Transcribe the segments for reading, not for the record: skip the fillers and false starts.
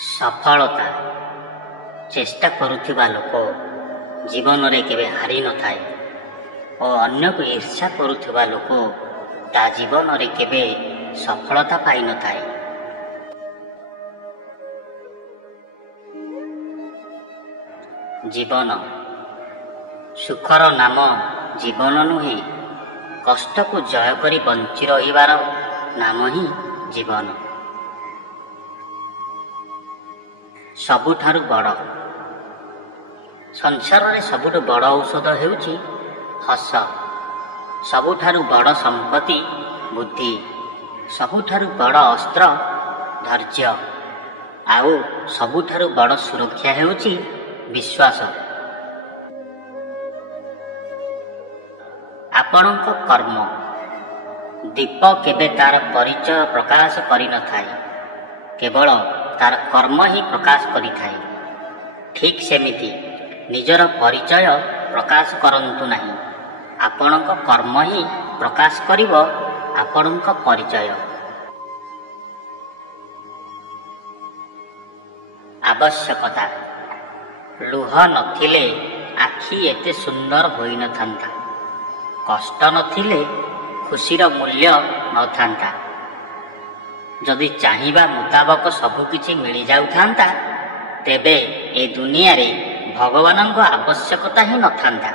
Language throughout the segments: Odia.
ସଫଳତା ଚେଷ୍ଟା କରୁଥିବା ଲୋକ ଜୀବନରେ କେବେ ହାରି ନଥାଏ ଓ ଅନ୍ୟକୁ ଈର୍ଷା କରୁଥିବା ଲୋକ ତା ଜୀବନରେ କେବେ ସଫଳତା ପାଇନଥାଏ। ଜୀବନ ସୁଖର ନାମ ଜୀବନ ନୁହେଁ, କଷ୍ଟକୁ ଜୟ କରି ବଞ୍ଚି ରହିବାର ନାମ ହିଁ ଜୀବନ। ସବୁଠାରୁ ବଡ଼ ସଂସାରରେ ସବୁଠୁ ବଡ଼ ଔଷଧ ହେଉଛି ହସ। ସବୁଠାରୁ ବଡ଼ ସମ୍ପତ୍ତି ବୁଦ୍ଧି, ସବୁଠାରୁ ବଡ଼ ଅସ୍ତ୍ର ଧୈର୍ଯ୍ୟ, ଆଉ ସବୁଠାରୁ ବଡ଼ ସୁରକ୍ଷା ହେଉଛି ବିଶ୍ୱାସ। ଆପଣଙ୍କ କର୍ମ ଦୀପ କେବେ ତାର ପରିଚୟ ପ୍ରକାଶ କରିନଥାଏ, କେବଳ ତାର କର୍ମ ହିଁ ପ୍ରକାଶ କରିଥାଏ। ଠିକ୍ ସେମିତି ନିଜର ପରିଚୟ ପ୍ରକାଶ କରନ୍ତୁ ନାହିଁ, ଆପଣଙ୍କ କର୍ମ ହିଁ ପ୍ରକାଶ କରିବ ଆପଣଙ୍କ ପରିଚୟ। ଆବଶ୍ୟକତା ଲୁହ ନଥିଲେ ଆଖି ଏତେ ସୁନ୍ଦର ହୋଇନଥାନ୍ତା, କଷ୍ଟ ନଥିଲେ ଖୁସିର ମୂଲ୍ୟ ନଥାନ୍ତା। ଯଦି ଚାହିଁବା ମୁତାବକ ସବୁକିଛି ମିଳିଯାଉଥାନ୍ତା, ତେବେ ଏ ଦୁନିଆରେ ଭଗବାନଙ୍କ ଆବଶ୍ୟକତା ହିଁ ନଥାନ୍ତା।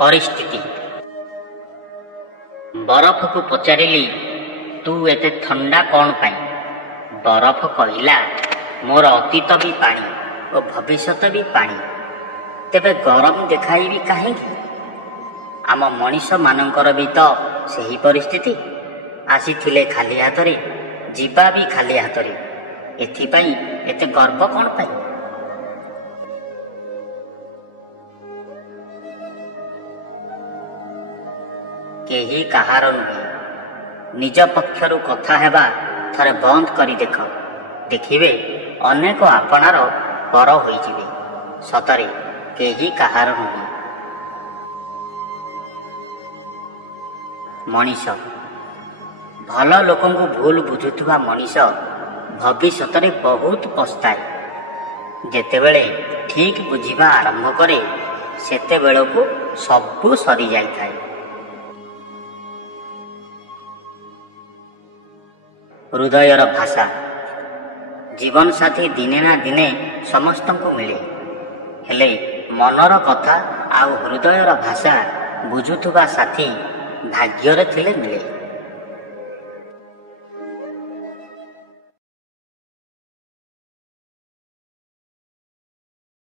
ପରିସ୍ଥିତି ବରଫକୁ ପଚାରିଲି, ତୁ ଏତେ ଥଣ୍ଡା କ'ଣ ପାଇଁ? ବରଫ କହିଲା, ମୋର ଅତୀତ ବି ପାଣି ଓ ଭବିଷ୍ୟତ ବି ପାଣି, ତେବେ ଗରମ ଦେଖାଇବି କାହିଁକି? ଆମ ମଣିଷମାନଙ୍କର ବି ତ ସେହି ପରିସ୍ଥିତି। ଆସିଥିଲେ ଖାଲି ହାତରେ, ଯିବା ବି ଖାଲି ହାତରେ, ଏଥିପାଇଁ ଏତେ ଗର୍ବ କ'ଣ ପାଇଁ? କେହି କାହାର ନୁହେଁ, ନିଜ ପକ୍ଷରୁ କଥା ହେବା ଥରେ ବନ୍ଦ କରି ଦେଖ, ଦେଖିବେ ଅନେକ ଆପଣାର ପର ହୋଇଯିବେ। ସତରେ କେହି କାହାର ନୁହେଁ। ମଣିଷ ଭଲ ଲୋକଙ୍କୁ ଭୁଲ ବୁଝୁଥିବା ମଣିଷ ଭବିଷ୍ୟତରେ ବହୁତ ପସ୍ତାଏ। ଯେତେବେଳେ ଠିକ୍ ବୁଝିବା ଆରମ୍ଭ କରେ, ସେତେବେଳକୁ ସବୁ ସରିଯାଇଥାଏ। ହୃଦୟର ଭାଷା ଜୀବନସାଥୀ ଦିନେ ନା ଦିନେ ସମସ୍ତଙ୍କୁ ମିଳେ, ହେଲେ ମନର କଥା ଆଉ ହୃଦୟର ଭାଷା ବୁଝୁଥିବା ସାଥୀ ଭାଗ୍ୟରେ ଥିଲେ ମିଳେ।